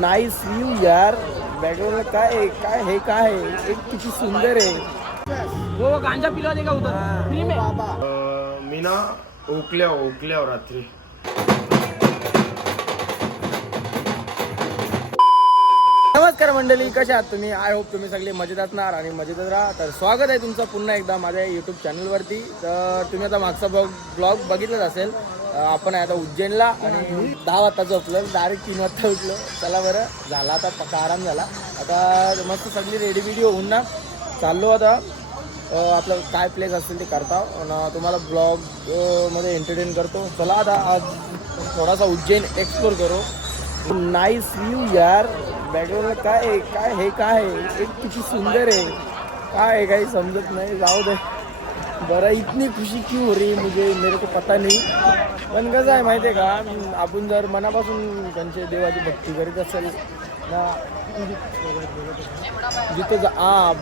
Nice view यार. बॅकग्राऊंडला काय आहे? काय हे काय आहे? एक किती सुंदर आहे. वो गांजा पिला देगा उधर फ्री में. मी ना ओकल्या रात्री. नमस्कार मंडळी, कशा आहात तुम्ही? आय होप तुम्ही सगळे मजेत असणार आणि मजेतच राहा. तर स्वागत आहे तुमचं पुन्हा एकदा माझ्या यूट्यूब चॅनलवरती. तर तुम्ही आता मागचा ब्लॉग बघितलाच असेल. आपण आहे आता उज्जैनला आणि 10 वाजता झोपलं, डायरेक्ट 3 वाजता उठलो. चला बरं, झाला आता पक्का आराम झाला. आता मस्त सगळी रेडी व्हिडिओ होऊन ना चाललो आता आपलं काय प्लेस असतील ते करता आणि तुम्हाला ब्लॉग मध्ये एंटरटेन करतो. चला आता आज थोडासा उज्जैन एक्सप्लोर करू. नाईस व्ह्यू यार. बॅकग्राऊंडला काय आहे? काय हे काय आहे? एक किती सुंदर आहे. काय आहे काही समजत नाही, जाऊ दे बरं. इतनी खुशी क्यों हो रही मुझे, मेरे को पता नाही. पण कसं आहे माहिती आहे का, आपण जर मनापासून त्यांचे देवाची भक्ती करीत असेल ना, जिथं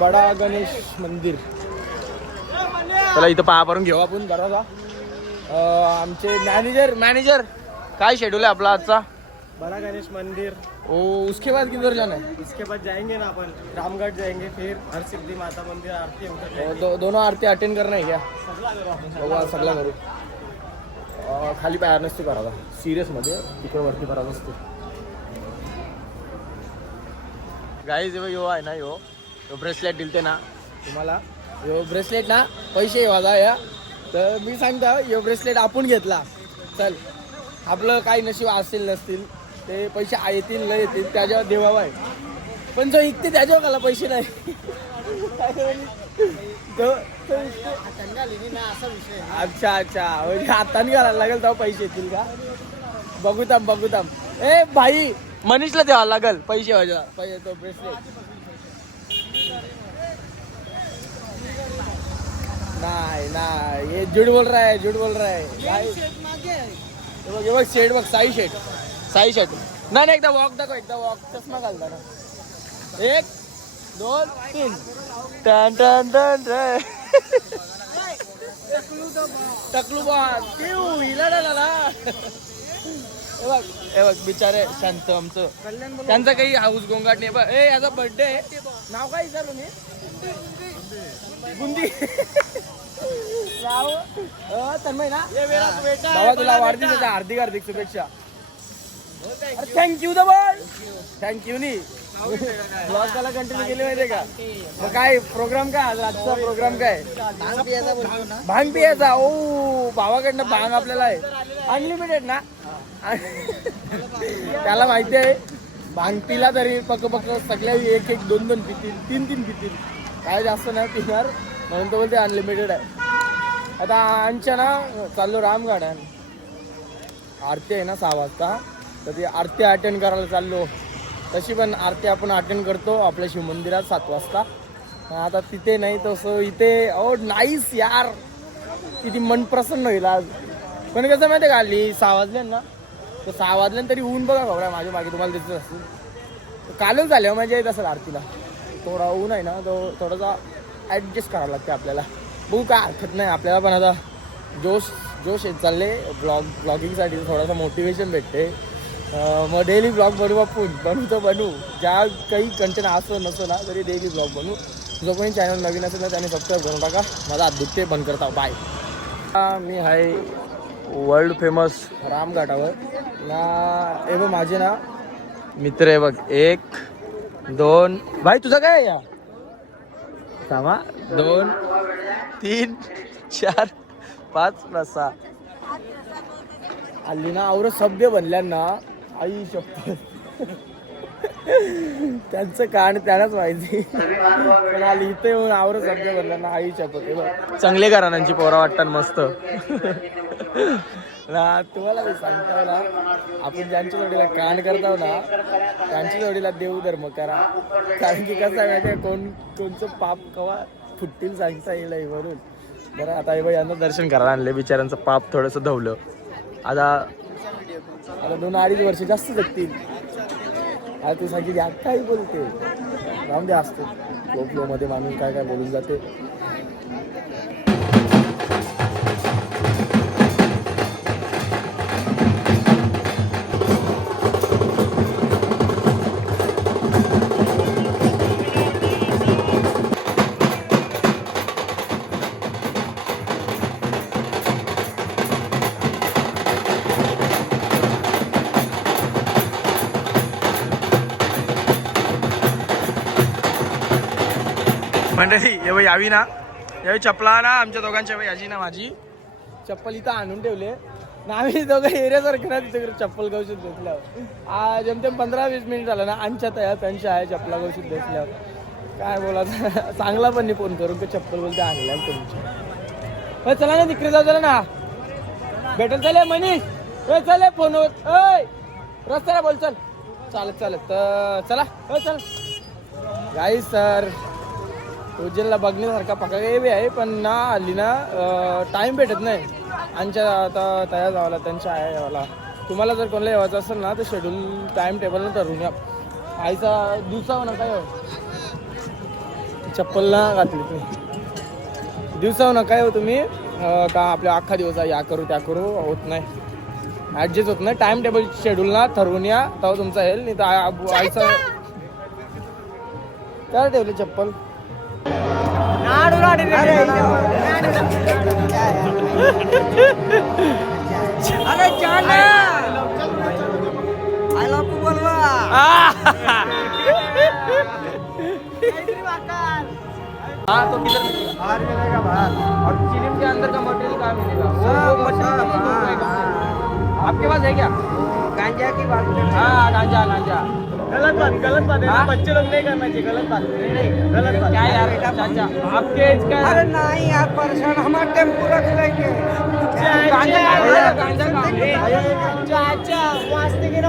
बडा गणेश मंदिर. चला इथं पाया पडून घेऊ आपण बरोबर. आमचे मॅनेजर काय शेड्यूल आहे आपला आजचा? बड़ा गणेश मंदिर. ओ उसके बाद किधर जाना है? इसके बाद जाएंगे ना अपन रामगढ़ जाएंगे, फिर हर सिद्धि माता मंदिर आरती उधर जाएंगे. दोनों आरती अटेंड करना है क्या? सगळा करू आपण. बघू आज सगळं करू. खाली पायावर नसते करायचा, सिरियसमध्ये तिकडे वरती करायचं असते. गाईज यो आहे ना, यो ब्रेसलेट दिलते ना तुम्हाला. यो ब्रेसलेट ना पैसे वाजा या. तर मी सांगता यो ब्रेसलेट आपण घेतला. चल आपलं काही नशीब असेल नसतील ते पैसे येतील न येतील त्याच्यावर देवावा आहे. पण जो ऐकते त्याच्यावर मला पैसे नाही. अच्छा म्हणजे हाताने घालायला लागेल तेव्हा पैसे येतील का? बघू थांब. ए भाई मनीषला द्यावा लागेल पैसे पाहिजे तो ब्रेसलेट. नाही हे झूठ बोल रहा है काय? हे बघ शेट बघ, साई शेट. नाही एकदा वॉक दाखव, एकदा वॉक. चष्मा घालता ना. 1 2 3 टन टन टन टकलू बॉल हिला ना. हे बघ बिचारे शांत आमचं त्यांचा काही हाऊस गोंगाट नाही. बघ याचा बर्थडे आहे. नाव काय विचारलो मी? बुंदी नाव तन्मय ना. बाबा तुला वाढदिवसाच्या हार्दिक शुभेच्छा. Thank you the ball. थँक्यू नी ब्लॉग त्याला कंटिन्यू केली माहितीये का? मग काय प्रोग्राम काय आज? आजचा प्रोग्राम काय? भांग पियाचा. ओ भावाकडनं भांग आपल्याला आहे अनलिमिटेड ना. त्याला माहिती आहे भांग पिला तरी पक्क सगळ्या 1 2 पितील, 3 पितील, काय जास्त नाही पिणार म्हणून तो बोलते अनलिमिटेड आहे. आता आमच्या ना चाललो रामगाड्यान. आरती आहे ना 6 वाजता, तर ती आरती अटेंड करायला चाललो. तशी पण आरती आपण अटेंड करतो आपल्या शिव मंदिरात 7 वाजता. आता तिथे नाही तसं इथे. ओ नाईस यार, किती मन प्रसन्न होईल आज. पण कसं माहिती आहे का, हल्ली 6 वाजले ना, तर 6 वाजले तरी ऊन बघा खबरा माझ्या मागे तुम्हाला दिसत असेल. कालच झाले मजा येत असेल आरतीला. थोडा ऊन आहे ना, तो थोडासा ॲडजस्ट करावं लागते आपल्याला. बघू काय हरकत नाही आपल्याला. पण आता जोश येत चालले ब्लॉगिंगसाठी. थोडासा मोटिवेशन भेटते. मग डेली ब्लॉग बनवू ज्या काही कंटेंट असो नसो ना तरी डेली ब्लॉग बनवू. जो कोणी चॅनल नवीन असेल ना त्याने सबस्क्राईब करून टाका. माझा हात दुखते, बंद करता. बाय. मी आहे वर्ल्ड फेमस रामघाटावर ना. हे बघ माझे ना मित्र आहे बघ. 1 2 भाई तुझा काय आहे या? 2 3 4 5 6 हल्ली ना औरत सभ्य बनल्यांना आई शपथ. त्यांचं कान त्यांनाच माहिती. पण आली इथे येऊन आवरत सभ्य बनल्यांना आई शपथ. चांगले घराण्यांची पोरा वाटतात मस्त ना. तुम्हाला मी सांगतो ना, आपण ज्यांच्या जोडीला कान करतो ना त्यांच्या जोडीला देव धर्म करा. कारण की कसं आहे माहिती आहे, कोणचं पाप कवा फुटतील सांगता येईल म्हणून. बरं आता हे बाई यांना दर्शन करायला आणले. बिचाऱ्यांचं पाप थोडंसं धवलं. आता 2-2.5 वर्ष जास्त जगतील. आता तू सांगितली आज काही बोलते राम दे असतो. फ्लो मध्ये माणूस काय बोलून जाते. मंडळी यावेळी यावी ना यावेळी चपला ना आमच्या दोघांच्या वेळी याची ना माझी चप्पल इथं आणून ठेवले ना आम्ही दोघं एरियासारखं ना तिथे चप्पल गवशीत बसल्यावर जेमतेम 15-20 मिनिट झालं ना आमच्या तया त्यांच्या आहे चप्पला गवशीत बसल्यावर काय बोलायचं चांगला पण नाही फोन करून ते चप्पल बोलते आणल्या तुमची चला ना तिकडे जाऊ चला ना भेटेल चालेल मनीष चले फोनवर रस्त्याला बोल चल चालत तर चला चल गाई सर उज्जैनला बघण्यासारखा पक्का काही आहे पण ना हल्ली ना टाईम भेटत नाही आमच्या आता तयार जावाला त्यांच्या आहे यावाला तुम्हाला जर कोणाला यावायचं असेल ना तर शेड्यूल टाईम टेबलनं ठरवून या आईचा दिवसावर ना काय चप्पल ना घातली तुम्ही दिवसावर ना काय हो तुम्ही का आपल्या अख्खा दिवस या करू त्या करू होत नाही ॲडजस्ट होत नाही टाइम टेबल शेड्यूल ना ठरवून या तेव्हा तुमचा येईल नाही तर आईचं काय ठेवले चप्पल हाँ तो किधर मिलेगा? बाहर मिलेगा बाहर और चिलिम के अंदर का मटेरियल कहाँ मिलेगा? वो मटेरियल आपके पास है क्या? गांजा की बात हाँ गांजा गलत बात है बच्चे लोग नहीं करना चाहिए गलत बात नहीं गलत बात क्या यार चाचा आपके इसका अरे नहीं यार परेशान हमारा टेम्पो रख लेंगे गांजा चाचा वास्ते की ना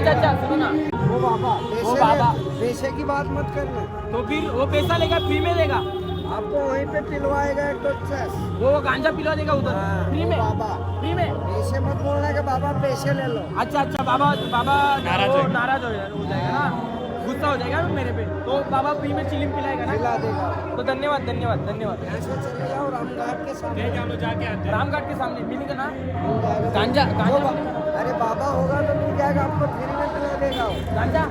चाचा सुनो ना वो बाबा पैसे की बात मत करना तो फिर वो पैसा लेगा फ्री में देगा आपको वहीं पे पिलवाएगा एक वो गांजा पिलवा देगा उधर फ्री में बाबा फ्री में पैसे मत बोलना कि बाबा पैसे ले लो अच्छा बाबा नाराज हो जाएगा ना गुस्सा हो जाएगा मेरे पे तो बाबा फ्री में चिलिम पिलाएगा ना पिला देगा तो धन्यवाद चले जाओ रामघाट के सामने रामघाट के सामने मिली का ना गांजा अरे बाबा होगा तो मिल जाएगा आपको फ्री में पिला देगा गांजा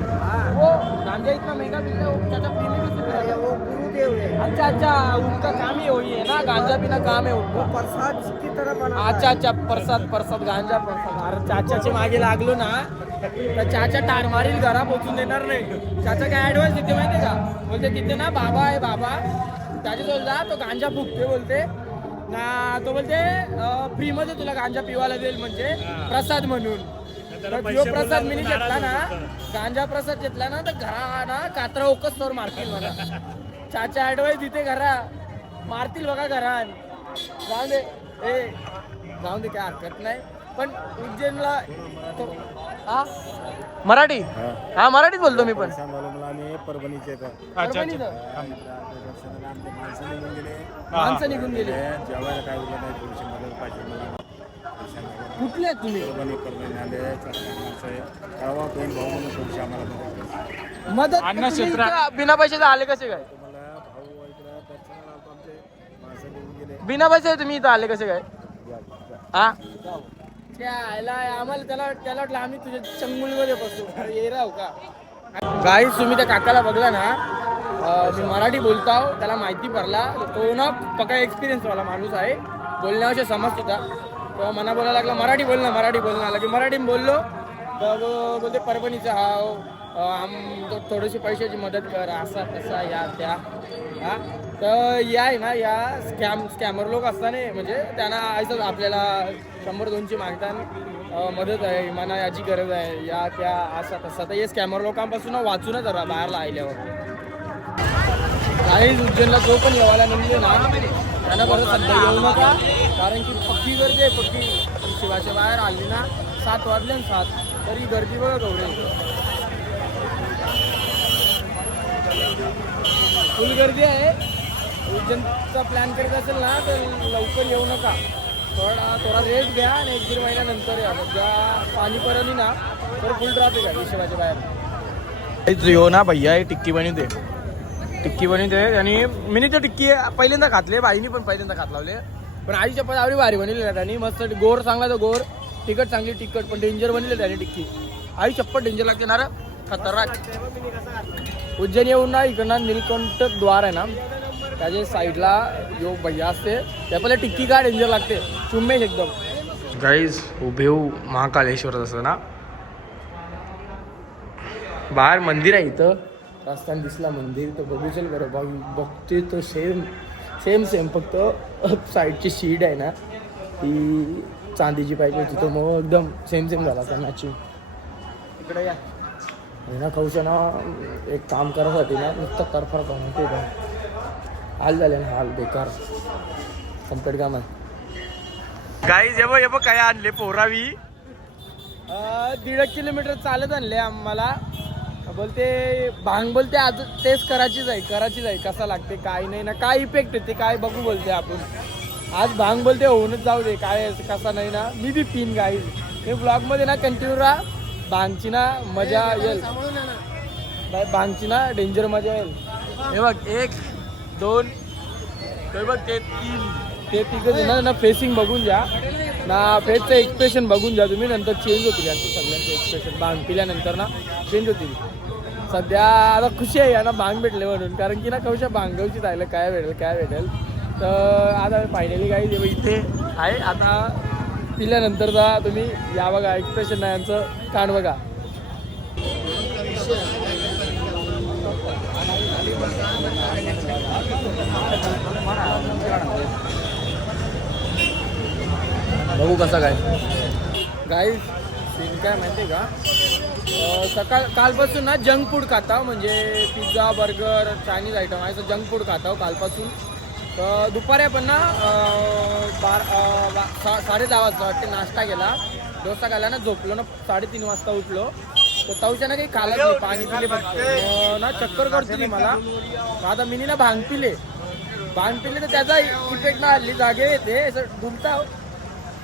वो गांजा इतना महंगा मिल रहा है वो चाचा फ्री में कैसे पिलाएगा वो गुरुदेव है अच्छा उनका काम ही वही है ना गांजा पीना काम है उनको प्रसाद की तरह बना अच्छा प्रसाद गांजा प्रसाद अरे चाचाचे मागे लागलो ना तर चाचा टार मारील घरा पोचून देणार नाही चाचा काय ऍडव्हान्स देते माहिती का बोलते तिथे ना बाबा आहे बाबा त्याच्याजवळ जा तो गांजा फुकते बोलते ना तो बोलते फ्री मध्ये तुला गांजा पिवायला देईल म्हणजे प्रसाद म्हणून तर तो प्रसाद मी घेतला ना गांजा प्रसाद घेतला ना तर घरा ना कात्रा ओकस तोर मारतील मला चाचा ऍडवाइस देते घरा मारतील बघा घरान जाऊ दे काय हरकत नाही पण उज्जैनला मराठी हा मराठीच बोलतो मी पण परभणीचे माणसं निघून गेले जेवायला काय उरलं नाही थोडीशी मदत पाहिजे कुठले आहेत तुम्ही परभणी आले भाऊ म्हणून थोडीशी आम्हाला मदत तुम्ही बिना पैशाचे आले कसे काय तुम्हाला भाऊ इकडे दर्शनाला आलतो आमचे माणसं निघून गेले बिना पैसे तुम्ही इथं आले कसे काय हा आम्हाला त्याला वाटलं आम्ही तुझ्या चंगुलमध्ये बसू ये राहू का काही तुम्ही त्या काकाला बघला ना मी मराठी बोलतो त्याला माहिती पडला तो ना पक्का एक्सपिरियन्स वाला माणूस आहे बोलण्याविषयी समज होता तो मना बोलायला लागला मराठी बोलणं की मराठी बोललो तर बोलते परभणीचा हा थोडीशी पैशाची मदत कर असा तसा या त्या हा तर या आहे ना या स्कॅमर लोक असताना म्हणजे त्यांना असंच आपल्याला 100-200 मागतात मदत आहे मला याची गरज आहे या त्या असा तसा तर हे स्कॅमर लोकांपासून वाचूनच जरा बाहेरला आल्यावर काही उज्जैनला जो पण येवायला निघले ना त्यांना परत सध्या येऊ नका कारण की पक्की गर्दी आहे पक्की शिवाच्या बाहेर आली ना 7 वाजले 7 तरी गर्दी बघा गौरे फुल गर्दी आहे उज्जैनचा प्लॅन करत असेल ना तर लवकर येऊ नका थोडा रेट घ्या आणि 1-1.5 महिन्यानंतर या ज्या पाणी परली ना तर फुल ट्रॅफिक आहे शिवाच्या बाहेर येऊ ना भैया टिक्की बनवते आणि मी तर टिक्की पहिल्यांदा खातले बाईनी पण पहिल्यांदा खात लावले पण आईच्या पदावरी भारी बनवली त्यांनी मस्त गोर चांगला तर गोर तिखट चांगली तिखट पण डेंजर बनवली त्याने टिक्की आई चप्पल डेंजर लागते ना रे खतरनाक उज्जैन येऊन ना इकडनं नीलकंठ द्वार आहे ना त्याच्या साईडला जो भैया असते त्या पहिले टिक्की का डेंजर लागते चुम्मेश एकदम गाईज उभेऊ महाकालेश्वर असं ना बाहेर मंदिर आहे इथं रस्त्याने दिसला मंदिर तर बघू चल बरं बघते तो सेम फक्त साईडची शीट आहे ना ती चांदीची पाहिजे होती तो मग एकदम सेम झाला त्या मॅचिंग. इकडे या ना खाऊशा ना एक काम करायसाठी ना नुसतं करफर करून ते हाल झाले ना हाल बेकार कम्प्लीट काम आहे. गाईज हे बघ काय आणले पोरावी 1.5 किलोमीटर चालत आणले आम्हाला. बोलते भांग बोलते आज टेस्ट करायचीच आहे कसा लागते काय नाही ना काय इफेक्ट येते काय बघू बोलते आपण. आज भांग बोलते होऊनच जाऊ दे काय कसा नाही ना मी बी पिन गाईज. हे ब्लॉगमध्ये ना कंटिन्यू राहा. भांगची ना मजा येईल भांगची ना डेंजर मजा येईल. हे बघ 1 2 ते बघ ते 3 ते तिघं ना फेसिंग बघून जा ना फेसचं एक्सप्रेशन बघून जा तुम्ही नंतर चेंज होतील यांचं सगळ्यांचं एक्सप्रेशन. भांग पिल्यानंतर ना चेंज होतील. सध्या आता खुशी आहे ना भांग भेटले म्हणून कारण की ना कशा भांगवची राहिलं काय भेटेल तर आता फायनली काही इथे आहे. आता पिल्यानंतर जा तुम्ही या बघा एक्सप्रेशन नाही यांचं कान बघा. बघू कसा काय गाईज सीन काय माहिती का कालपासून ना जंक फूड खाता म्हणजे पिझ्झा बर्गर चायनीज आयटम आहे असं जंक फूड खाता कालपासून. तर दुपारी आपण ना 10:30 वाजता वाटते नाश्ता केला डोसा खाल्ला ना झोपलो ना 3:30 वाजता उठलो तर तवशानं काही खाल्लं नाही पाणी पिले फक्त ना चक्कर करतो मला. आता मी ना भांग पिले तर त्याचा इफेक्ट ना हल्ली जागे येते असं डुलता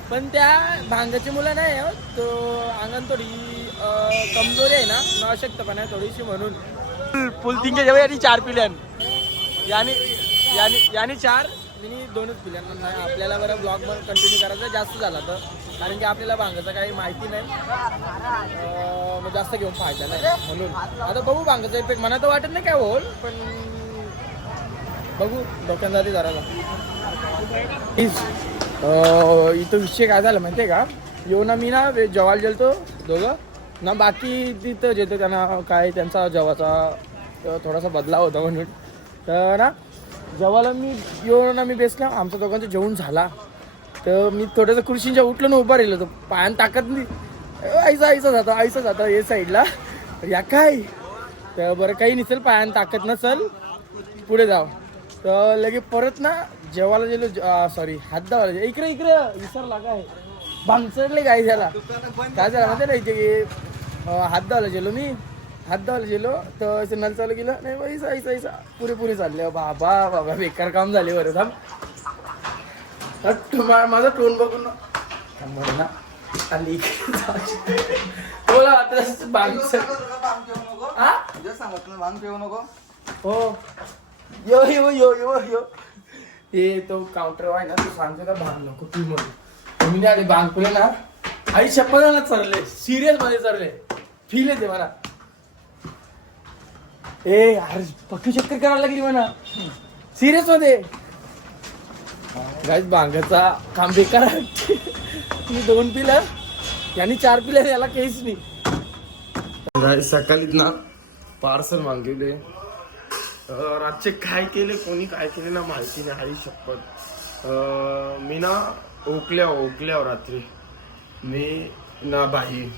पण त्या भांगाची मुलं नाही तो अंगण थोडी कमजोरी आहे ना अशक्तपणा आहे थोडीशी म्हणून पुलतिंगे जेव्हा यांनी 4 पिल्यान यानी 4 मी 2च पिल्यान. नाही आपल्याला बरं ब्लॉग कंटिन्यू करायचा जास्त झाला तर कारण की आपल्याला भांगाचं काही माहिती नाही मग जास्त घेऊन फायदा नाही म्हणून. आता बघू भांगाचा इफेक्ट मला तर वाटत नाही काय होईल पण बघू डोक्यांसाठी जराला. इथं विषय काय झालं माहिती आहे का येऊ ना मी ना जेवायला गेलतो दोघं ना बाकी तिथं जेतो त्यांना काय त्यांचा जेवाचा थोडासा बदलाव होता म्हणून तर ना जेवायला मी येऊ ना मी बेसला आमच्या दोघांचं जेवण झाला तर मी थोडंसं खुर्शींच्या उठलो ना उभा राहिलो तर पायान ताकद नाही आईसा जातो हे साईडला या काय तर बरं काही नसेल पायान ताकद नसेल पुढे जाव तर लगे परत ना जेवायला गेलो सॉरी हात धावायला इकडे विसरला काय भांग चढले काय झाला काय झालं माहिती ना इथे हात धावायला गेलो तर नल चालू गेलं नाही ऐसा पुरे चालले बाबा बेकार काम झाले बरं थांब माझा टोन बघून ना आली बोला भांग पिऊ नको हो यो हे तो काउंटर आहे ना तू सांगतो का भांग नको तू म्हणून मी आले भांग पिले ना आई शपथाला चढले सिरियस मध्ये चढले फील येते मला. अरे पक्की चक्कर करायला लागली म्हणा सिरियस मध्ये गाईज भांगाचा काम बेकार मी 2 पिलं यांनी 4 पिलं याला काहीच नाही. सकाळीच ना पार्सल मागितले रातचे काय केले कोणी काय केले ना माहिती नाही आई शपथ. मी ना ओकल्या रात्री मी ना बाई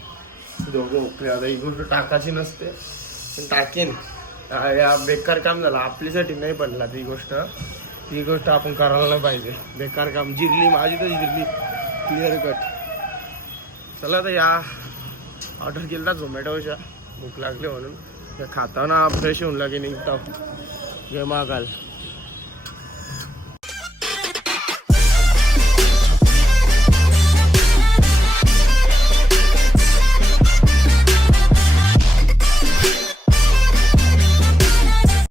दोघं ओकले. आता ही गोष्ट टाकायची नसते पण टाकेन या बेकार काम झालं आपल्यासाठी नाही बनला ती गोष्ट आपण करायला नाही पाहिजे. बेकार काम जिरली माझी तर जिरली क्लिअर कट. चला आता या ऑर्डर केला झोमॅटोच्या भूक लागली म्हणून खाता ना फ्रेश होऊन लागे निघता जय महाकाल.